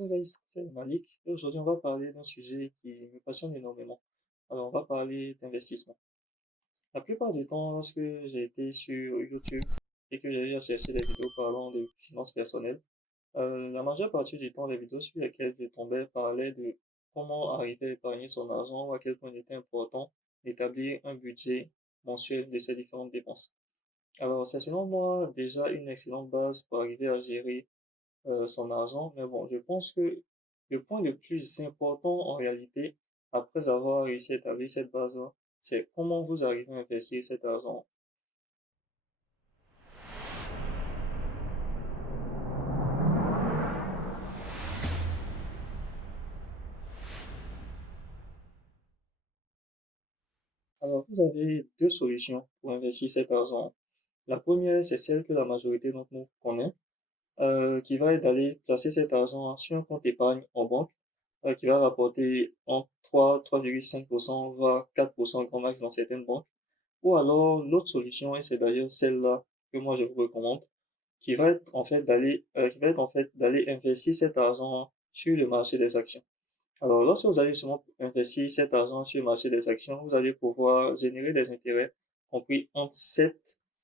Hey guys, c'est Malik et aujourd'hui on va parler d'un sujet qui me passionne énormément. Alors on va parler d'investissement. La plupart du temps, lorsque j'ai été sur YouTube et que j'ai eu à chercher des vidéos parlant de finances personnelles, la majeure partie du temps, les vidéos sur lesquelles je tombais parlaient de comment arriver à épargner son argent ou à quel point il était important d'établir un budget mensuel de ses différentes dépenses. Alors c'est selon moi déjà une excellente base pour arriver à gérer son argent. Mais bon, je pense que le point le plus important en réalité, après avoir réussi à établir cette base-là, c'est comment vous arrivez à investir cet argent. Alors, vous avez deux solutions pour investir cet argent. La première, c'est celle que la majorité d'entre nous connaît, qui va être d'aller placer cet argent sur un compte épargne en banque, qui va rapporter entre 3,5%, voire 4% grand max dans certaines banques. Ou alors, l'autre solution, et c'est d'ailleurs celle-là que moi je vous recommande, qui va être en fait d'aller investir cet argent sur le marché des actions. Alors, lorsque vous allez justement investir cet argent sur le marché des actions, vous allez pouvoir générer des intérêts compris entre 7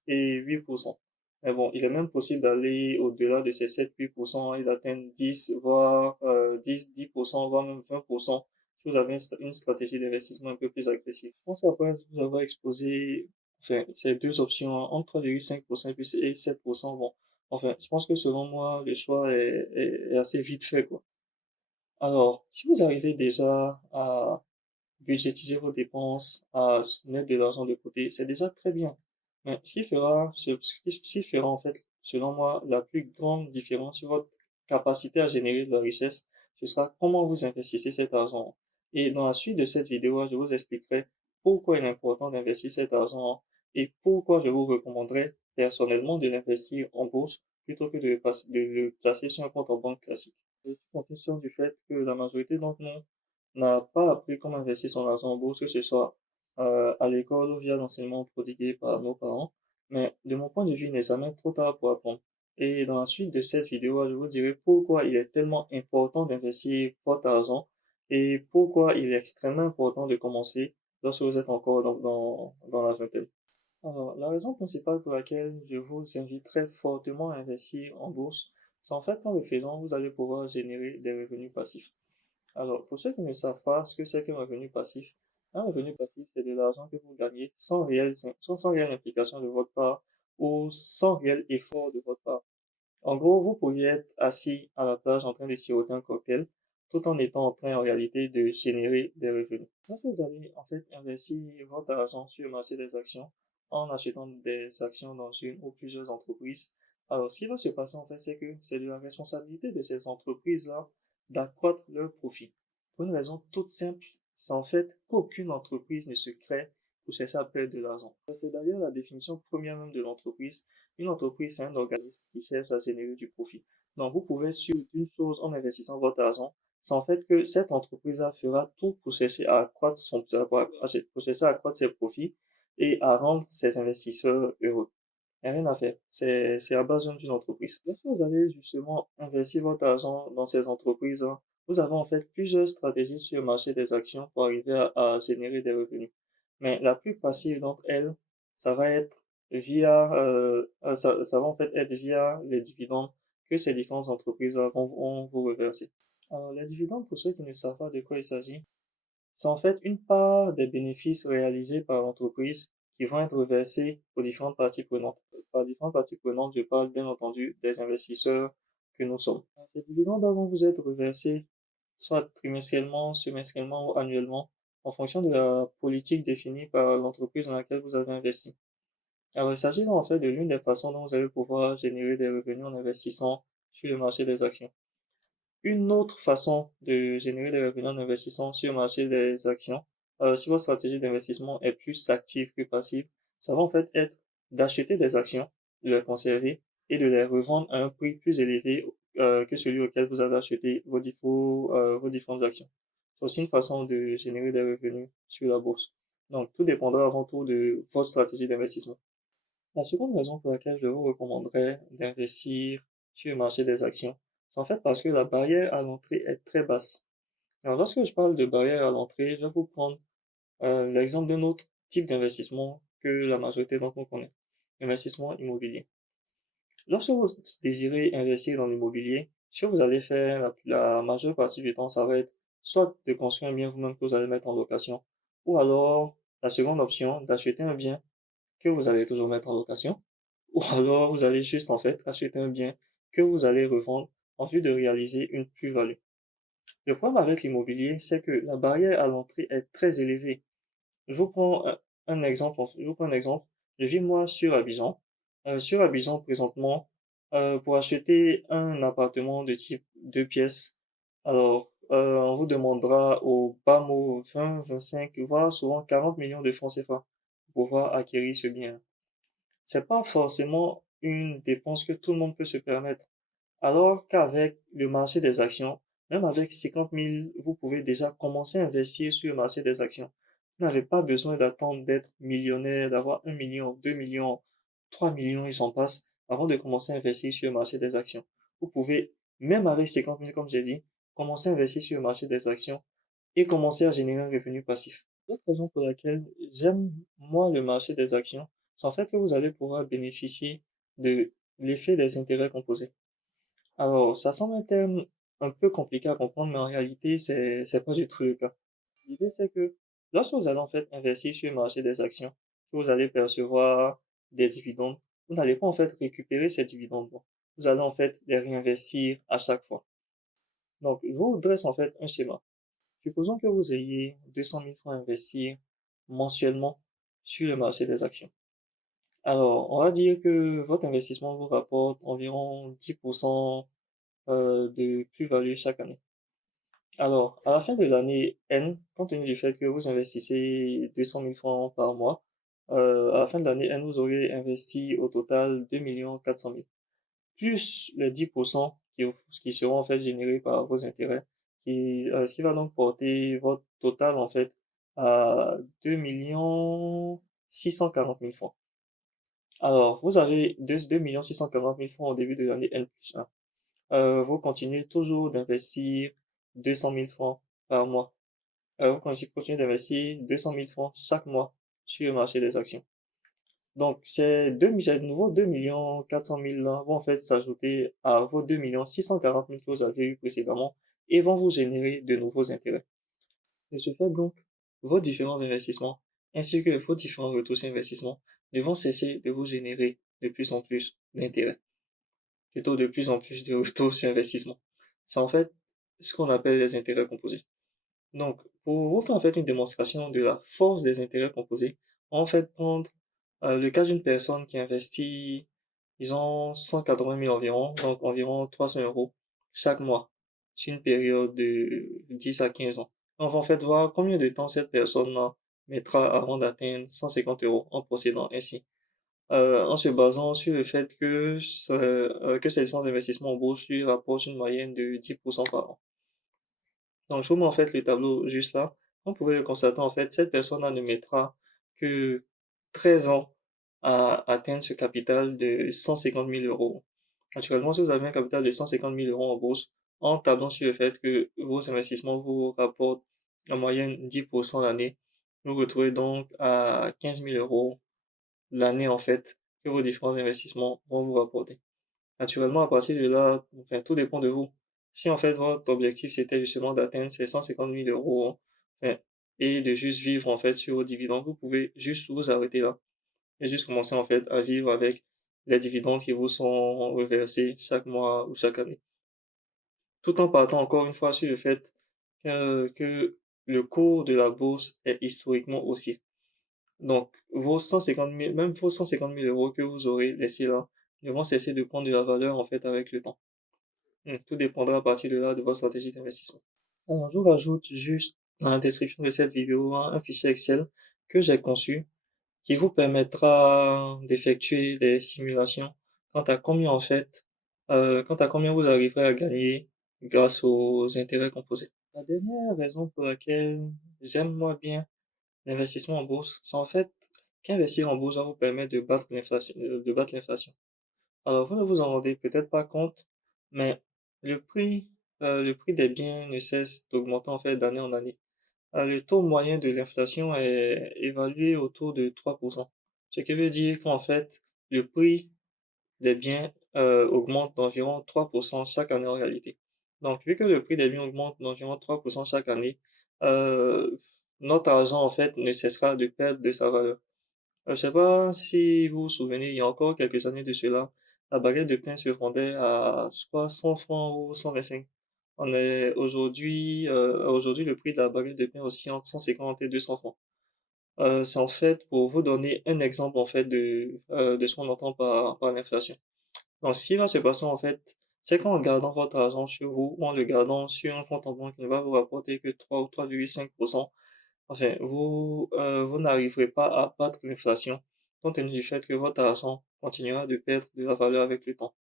et 8%. Mais bon, il est même possible d'aller au-delà de ces 7-8% et d'atteindre 10, voire 10%, voire même 20% si vous avez une stratégie d'investissement un peu plus agressive. Je pense qu'après vous avoir exposé enfin, ces deux options entre 3,5% et 7%, bon, enfin, je pense que selon moi, le choix est assez vite fait, quoi. Alors, si vous arrivez déjà à budgétiser vos dépenses, à mettre de l'argent de côté, c'est déjà très bien. Mais ce qui fera en fait, selon moi, la plus grande différence sur votre capacité à générer de la richesse, ce sera comment vous investissez cet argent. Et dans la suite de cette vidéo, je vous expliquerai pourquoi il est important d'investir cet argent et pourquoi je vous recommanderais personnellement de l'investir en bourse plutôt que de le placer sur un compte en banque classique. Je suis conscient du fait que la majorité d'entre nous n'a pas appris comment investir son argent en bourse, que ce soit à l'école ou via l'enseignement prodigué par nos parents. Mais de mon point de vue, il n'est jamais trop tard pour apprendre. Et dans la suite de cette vidéo, je vous dirai pourquoi il est tellement important d'investir votre argent et pourquoi il est extrêmement important de commencer lorsque vous êtes encore dans la vingtaine. Alors, la raison principale pour laquelle je vous invite très fortement à investir en bourse, c'est en fait qu'en le faisant, vous allez pouvoir générer des revenus passifs. Alors, pour ceux qui ne savent pas ce que c'est qu'un revenu passif, un revenu passif, c'est de l'argent que vous gagnez sans réelle implication de votre part ou sans réel effort de votre part. En gros, vous pourriez être assis à la plage en train de siroter un cocktail, tout en étant en train en réalité de générer des revenus. Donc, vous allez en fait investir votre argent sur le marché des actions en achetant des actions dans une ou plusieurs entreprises. Alors, ce qui va se passer en fait, c'est que c'est de la responsabilité de ces entreprises-là d'accroître leurs profits. Pour une raison toute simple, c'est en fait qu'aucune entreprise ne se crée pour chercher à perdre de l'argent. C'est d'ailleurs la définition première même de l'entreprise. Une entreprise, c'est un organisme qui cherche à générer du profit. Donc, vous pouvez suivre une chose en investissant votre argent, c'est en fait que cette entreprise-là fera tout pour chercher à accroître pour chercher à accroître ses profits et à rendre ses investisseurs heureux. Il n'y a rien à faire. C'est la base même d'une entreprise. Lorsque vous allez justement investir votre argent dans ces entreprises-là, vous avez en fait plusieurs stratégies sur le marché des actions pour arriver à générer des revenus. Mais la plus passive d'entre elles, ça va être ça va en fait être via les dividendes que ces différentes entreprises vont vous reverser. Alors, les dividendes, pour ceux qui ne savent pas de quoi il s'agit, c'est en fait une part des bénéfices réalisés par l'entreprise qui vont être versés aux différentes parties prenantes. Par différentes parties prenantes, je parle bien entendu des investisseurs que nous sommes. Ces dividendes vont vous être reversés soit trimestriellement, semestriellement ou annuellement en fonction de la politique définie par l'entreprise dans laquelle vous avez investi. Alors, il s'agit en fait de l'une des façons dont vous allez pouvoir générer des revenus en investissant sur le marché des actions. Une autre façon de générer des revenus en investissant sur le marché des actions, si votre stratégie d'investissement est plus active que passive, ça va en fait être d'acheter des actions, de les conserver et de les revendre à un prix plus élevé que celui auquel vous avez acheté vos différentes actions. C'est aussi une façon de générer des revenus sur la bourse. Donc, tout dépendra avant tout de votre stratégie d'investissement. La seconde raison pour laquelle je vous recommanderais d'investir sur le marché des actions, C'est en fait parce que la barrière à l'entrée est très basse. Alors, lorsque je parle de barrière à l'entrée, je vais vous prendre l'exemple d'un autre type d'investissement que la majorité d'entre nous connaît, l'investissement immobilier. Lorsque vous désirez investir dans l'immobilier, ce que vous allez faire la majeure partie du temps, ça va être soit de construire un bien vous-même que vous allez mettre en location, ou alors la seconde option, d'acheter un bien que vous allez toujours mettre en location, ou alors vous allez juste en fait acheter un bien que vous allez revendre en vue de réaliser une plus-value. Le problème avec l'immobilier, c'est que la barrière à l'entrée est très élevée. Je vous prends un exemple. Je vous prends un exemple. Je vis moi sur Abidjan. Sur Abidjan, présentement, pour acheter un appartement de type 2 pièces, alors on vous demandera au bas mot 20, 25, voire souvent 40 millions de francs CFA pour pouvoir acquérir ce bien. C'est pas forcément une dépense que tout le monde peut se permettre. Alors qu'avec le marché des actions, même avec 50 000, vous pouvez déjà commencer à investir sur le marché des actions. Vous n'avez pas besoin d'attendre d'être millionnaire, d'avoir 1 million, 2 millions, 3 millions, et s'en passe, avant de commencer à investir sur le marché des actions. Vous pouvez, même avec 50 000, comme j'ai dit, commencer à investir sur le marché des actions et commencer à générer un revenu passif. L'autre raison pour laquelle j'aime, moi, le marché des actions, c'est en fait que vous allez pouvoir bénéficier de l'effet des intérêts composés. Alors, ça semble un terme un peu compliqué à comprendre, mais en réalité, c'est pas du tout le cas. L'idée, c'est que lorsque vous allez en fait investir sur le marché des actions, que vous allez percevoir des dividendes, vous n'allez pas en fait récupérer ces dividendes. Vous allez en fait les réinvestir à chaque fois. Donc, je vous dresse en fait un schéma. Supposons que vous ayez 200 000 francs à investir mensuellement sur le marché des actions. Alors, on va dire que votre investissement vous rapporte environ 10% de plus-value chaque année. Alors, à la fin de l'année N, compte tenu du fait que vous investissez 200 000 francs par mois, à la fin de l'année N, vous aurez investi au total 2 400 000, plus les 10% qui seront en fait générés par vos intérêts, ce qui va donc porter votre total en fait à 2 640 000 francs. Alors, vous avez 2 640 000 francs au début de l'année N+1. Vous continuez toujours d'investir 200 000 francs par mois. Vous continuez d'investir 200 000 francs chaque mois sur le marché des actions. Donc, ces nouveaux 2 400 000 là vont en fait s'ajouter à vos 2 640 000 que vous avez eu précédemment et vont vous générer de nouveaux intérêts. De ce fait, donc, vos différents investissements ainsi que vos différents retours sur investissement ne vont cesser de vous générer de plus en plus d'intérêts, plutôt de plus en plus de retours sur investissement. C'est en fait ce qu'on appelle les intérêts composés. Donc, pour vous faire en fait une démonstration de la force des intérêts composés, on va en fait prendre le cas d'une personne qui investit, disons, 180 000 environ, donc environ 300 euros chaque mois, sur une période de 10 à 15 ans. On va en fait voir combien de temps cette personne-là mettra avant d'atteindre 150 euros en procédant ainsi. En se basant sur le fait que ces fonds d'investissement en bourse lui rapportent une moyenne de 10% par an. Donc, je vous mets en fait le tableau juste là. Vous pouvez le constater, en fait, cette personne-là ne mettra que 13 ans à atteindre ce capital de 150 000 euros. Naturellement, si vous avez un capital de 150 000 euros en bourse, en tablant sur le fait que vos investissements vous rapportent en moyenne 10% l'année, vous retrouvez donc à 15 000 euros l'année, en fait, que vos différents investissements vont vous rapporter. Naturellement, à partir de là, enfin, tout dépend de vous. Si en fait votre objectif c'était justement d'atteindre ces 150 000 euros, enfin, et de juste vivre en fait sur vos dividendes, vous pouvez juste vous arrêter là et juste commencer en fait à vivre avec les dividendes qui vous sont reversés chaque mois ou chaque année. Tout en partant encore une fois sur le fait que le cours de la bourse est historiquement haussier. Donc, vos 150 000, même vos 150 000 euros que vous aurez laissés là, ne vont cesser de prendre de la valeur en fait avec le temps. Tout dépendra à partir de là de votre stratégie d'investissement. Alors, je vous rajoute juste dans la description de cette vidéo un fichier Excel que j'ai conçu qui vous permettra d'effectuer des simulations quant à combien en fait, quant à combien vous arriverez à gagner grâce aux intérêts composés. La dernière raison pour laquelle j'aime moi bien l'investissement en bourse, c'est en fait qu'investir en bourse va vous permettre de battre l'inflation, Alors, vous ne vous en rendez peut-être pas compte, mais le prix des biens ne cesse d'augmenter en fait d'année en année. Le taux moyen de l'inflation est évalué autour de 3%. Ce qui veut dire qu'en fait, le prix des biens augmente d'environ 3% chaque année en réalité. Donc, vu que le prix des biens augmente d'environ 3% chaque année, euh, notre argent en fait ne cessera de perdre de sa valeur. Je sais pas si vous vous souvenez, il y a encore quelques années de cela, la baguette de pain se vendait à, je crois, 100 francs ou 125. Aujourd'hui, le prix de la baguette de pain aussi entre 150 et 200 francs. C'est en fait pour vous donner un exemple en fait de ce qu'on entend par l'inflation. Donc, ce qui va se passer en fait, c'est qu'en gardant votre argent sur vous ou en le gardant sur un compte en banque qui ne va vous rapporter que 3 ou 3,5%, enfin, vous n'arriverez pas à battre l'inflation compte tenu du fait que votre argent continuera de perdre de la valeur avec le temps.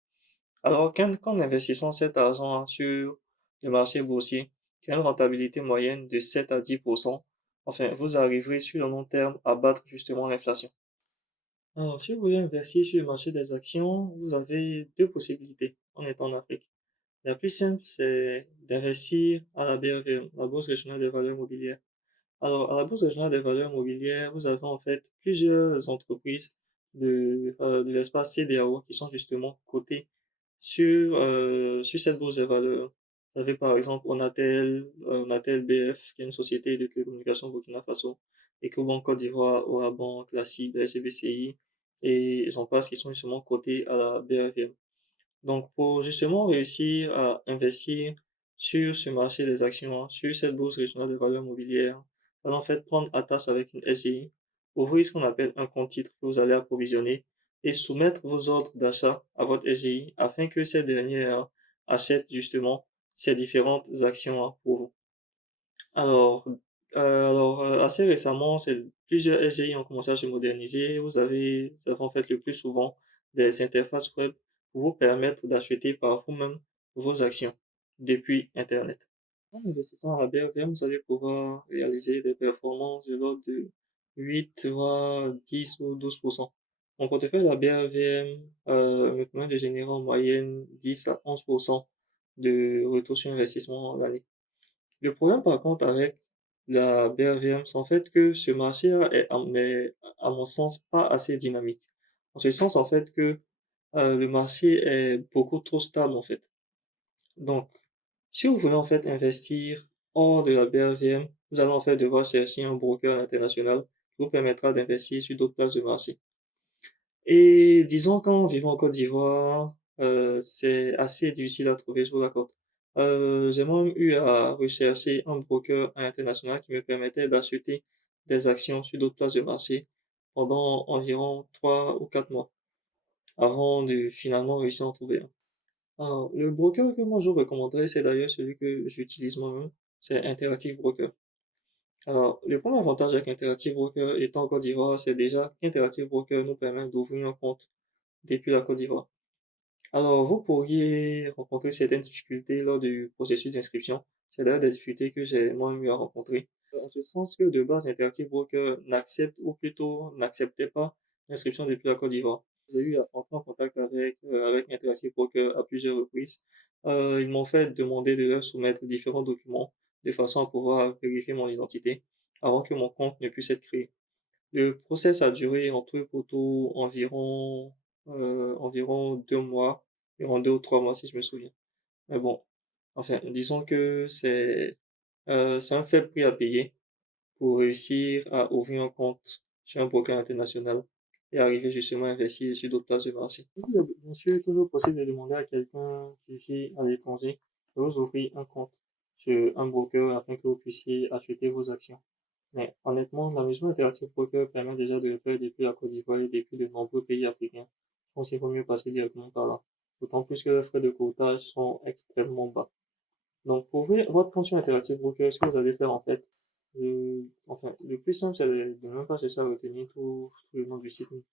Alors, qu'en investissant cet argent sur le marché boursier, qui a une rentabilité moyenne de 7 à 10%, enfin, vous arriverez sur le long terme à battre justement l'inflation. Alors, si vous voulez investir sur le marché des actions, vous avez deux possibilités en étant en Afrique. La plus simple, c'est d'investir à la BRVM, la Bourse régionale des valeurs mobilières. Alors, à la Bourse régionale des valeurs mobilières, vous avez en fait plusieurs entreprises de l'espace CDAO qui sont justement cotées sur cette bourse des valeurs. Vous avez par exemple Onatel BF, qui est une société de télécommunications au Burkina Faso, Ecobank Côte d'Ivoire, Orabank, la CIB, la SBCI, et j'en passe qui sont justement cotés à la BRVM. Donc, pour justement réussir à investir sur ce marché des actions, hein, sur cette bourse régionale de valeurs mobilières, vous allez en fait prendre attache avec une SGI, ouvrir ce qu'on appelle un compte titre que vous allez approvisionner et soumettre vos ordres d'achat à votre SGI afin que cette dernière achète justement ces différentes actions hein, pour vous. Alors, assez récemment, plusieurs SGI ont commencé à se moderniser. Vous avez en fait le plus souvent des interfaces web pour vous permettre d'acheter par vous-même vos actions depuis Internet. En investissant à la BRVM, vous allez pouvoir réaliser des performances de l'ordre de 8, voire 10 ou 12%. Mon portefeuille de la BRVM me permet de générer en moyenne 10 à 11% de retour sur investissement l'année. Le problème, par contre, avec la BRVM, c'est en fait que ce marché est, à mon sens, pas assez dynamique. En ce sens, en fait, que le marché est beaucoup trop stable, en fait. Donc, si vous voulez, en fait, investir hors de la BRVM, vous allez, en fait, devoir chercher un broker international qui vous permettra d'investir sur d'autres places de marché. Et disons qu'en vivant en Côte d'Ivoire, c'est assez difficile à trouver, je vous l'accorde. J'ai même eu à rechercher un broker international qui me permettait d'acheter des actions sur d'autres places de marché pendant environ 3 ou 4 mois avant de finalement réussir à en trouver un. Alors, le broker que moi je vous recommanderais, c'est d'ailleurs celui que j'utilise moi-même, c'est Interactive Broker. Alors, le premier avantage avec Interactive Broker étant en Côte d'Ivoire, c'est déjà qu'Interactive Broker nous permet d'ouvrir un compte depuis la Côte d'Ivoire. Alors, vous pourriez rencontrer certaines difficultés lors du processus d'inscription. C'est d'ailleurs des difficultés que j'ai moi-même eu à rencontrer. En ce sens que de base, Interactive Broker n'accepte, ou plutôt n'acceptait pas l'inscription depuis la Côte d'Ivoire. J'ai eu à entrer en contact avec Interactive Broker à plusieurs reprises. Ils m'ont fait demander de leur soumettre différents documents de façon à pouvoir vérifier mon identité avant que mon compte ne puisse être créé. Le process a duré en tout et pour tout environ 2 mois, environ 2 ou 3 mois si je me souviens. Mais bon, enfin, disons que c'est un faible prix à payer pour réussir à ouvrir un compte sur un broker international et arriver justement à investir sur d'autres places de marché. Il est bien sûr toujours possible de demander à quelqu'un qui vit à l'étranger de vous ouvrir un compte sur un broker afin que vous puissiez acheter vos actions. Mais honnêtement, la maison Interactive Broker permet déjà de le faire depuis la Côte d'Ivoire et depuis de nombreux pays africains. Je pense qu'il vaut mieux passer directement par là. D'autant plus que les frais de courtage sont extrêmement bas. Donc, pour ouvrir votre compte sur Interactive Broker, ce que vous allez faire en fait, enfin, le plus simple, c'est de ne même pas chercher à retenir tout le nom du site. Vous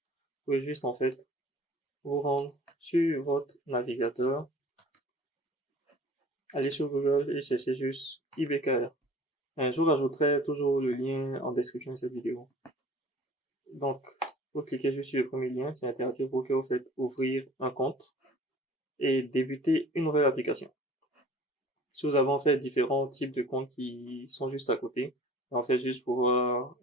pouvez juste en fait vous rendre sur votre navigateur, aller sur Google et chercher juste IBKR. Je vous rajouterai toujours le lien en description de cette vidéo. Donc, vous cliquez juste sur le premier lien, c'est Interactive Broker, vous faites ouvrir un compte et débuter une nouvelle application. si vous avez en fait différents types de comptes qui sont juste à côté, en fait juste pouvoir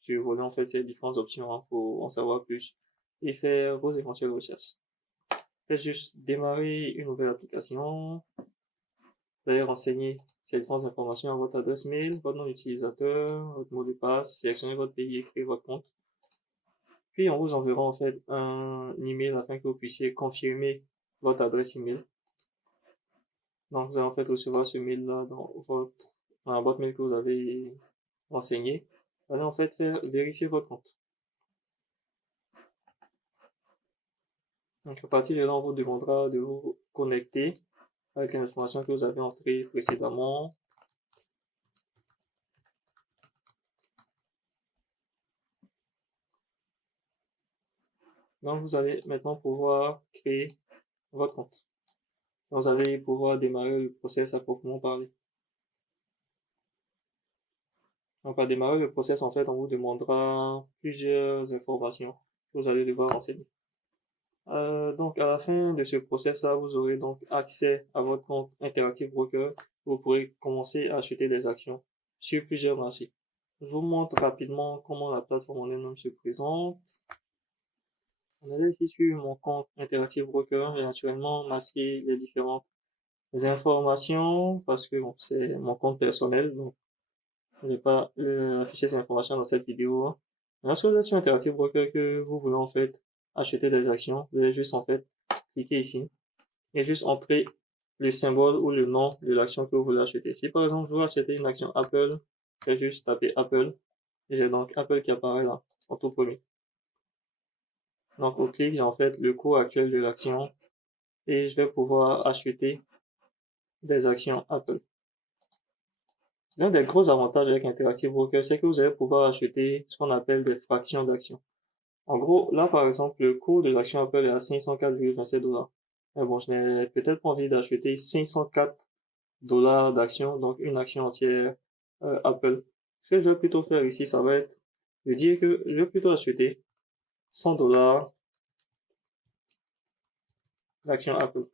survoler en fait ces différentes options hein, pour en savoir plus et faire vos éventuelles recherches. Faites juste démarrer une nouvelle application. Vous allez renseigner ces différentes informations à votre adresse mail, votre nom d'utilisateur, votre mot de passe, sélectionnez votre pays et créez votre compte. Puis on vous enverra en fait un email afin que vous puissiez confirmer votre adresse email. Donc vous allez en fait recevoir ce mail là dans la boîte mail que vous avez renseignée. Vous allez en fait faire vérifier votre compte. Donc à partir de là, on vous demandera de vous connecter avec l'information que vous avez entrée précédemment. Donc vous allez maintenant pouvoir créer votre compte. Vous allez pouvoir démarrer le process à proprement parler. Donc, à démarrer le process, en fait, on vous demandera plusieurs informations que vous allez devoir renseigner. Donc, à la fin de ce process-là, vous aurez donc accès à votre compte Interactive Broker. Vous pourrez commencer à acheter des actions sur plusieurs marchés. Je vous montre rapidement comment la plateforme en elle-même se présente. On est ici sur mon compte Interactive Broker. J'ai naturellement masqué les différentes informations parce que bon, c'est mon compte personnel, donc je n'ai pas affiché ces informations dans cette vidéo. Lorsque vous êtes sur Interactive Broker que vous voulez en fait acheter des actions, vous allez juste en fait cliquer ici et juste entrer le symbole ou le nom de l'action que vous voulez acheter. Si par exemple je veux acheter une action Apple, je vais juste taper Apple et j'ai donc Apple qui apparaît là en tout premier. Donc au clic, j'ai en fait le cours actuel de l'action et je vais pouvoir acheter des actions Apple. L'un des gros avantages avec Interactive Broker, c'est que vous allez pouvoir acheter ce qu'on appelle des fractions d'actions. En gros, là, par exemple, le cours de l'action Apple est à 504,27 $. Mais bon, je n'ai peut-être pas envie d'acheter 504 $ d'actions, donc une action entière Apple. Ce que je vais plutôt faire ici, ça va être de dire que je vais plutôt acheter 100 $ d'action Apple.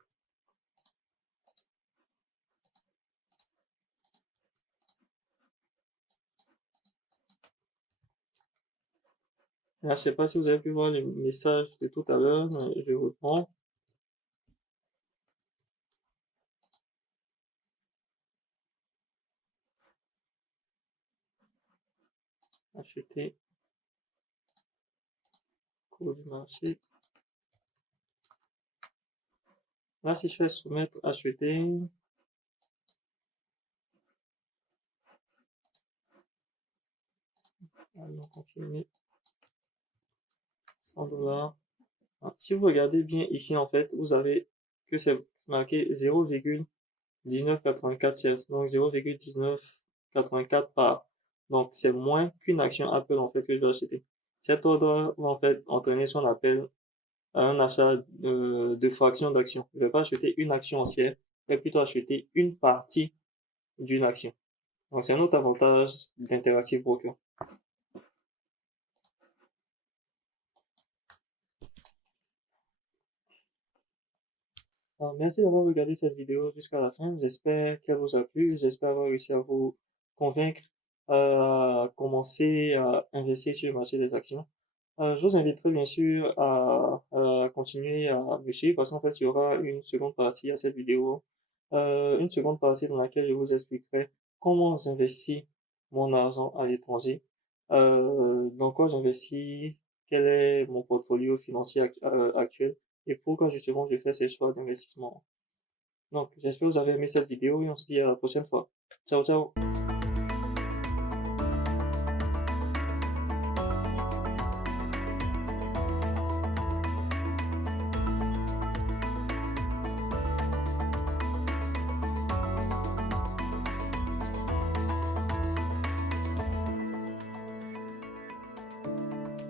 Là, je ne sais pas si vous avez pu voir le message de tout à l'heure, mais je reprends. Acheter cours du marché. Là, si je fais soumettre, acheter, allons confirmer 100 $. Si vous regardez bien ici, en fait, vous avez que c'est marqué 0,1984 shares, donc 0,1984 par. Donc, c'est moins qu'une action Apple, en fait, que je vais acheter. Cet ordre va, en fait, entraîner ce qu'on appelle un achat de fractions d'actions. Je ne vais pas acheter une action entière, je vais plutôt acheter une partie d'une action. Donc, c'est un autre avantage d'Interactive Broker. Alors, merci d'avoir regardé cette vidéo jusqu'à la fin. J'espère qu'elle vous a plu. J'espère avoir réussi à vous convaincre à commencer à investir sur le marché des actions. Je vous inviterai bien sûr à continuer à me suivre parce qu'en fait, il y aura une seconde partie à cette vidéo. Une seconde partie dans laquelle je vous expliquerai comment j'investis mon argent à l'étranger, dans quoi j'investis, quel est mon portfolio financier actuel et pourquoi justement je fais ces choix d'investissement. Donc, j'espère que vous avez aimé cette vidéo et on se dit à la prochaine fois. Ciao, ciao!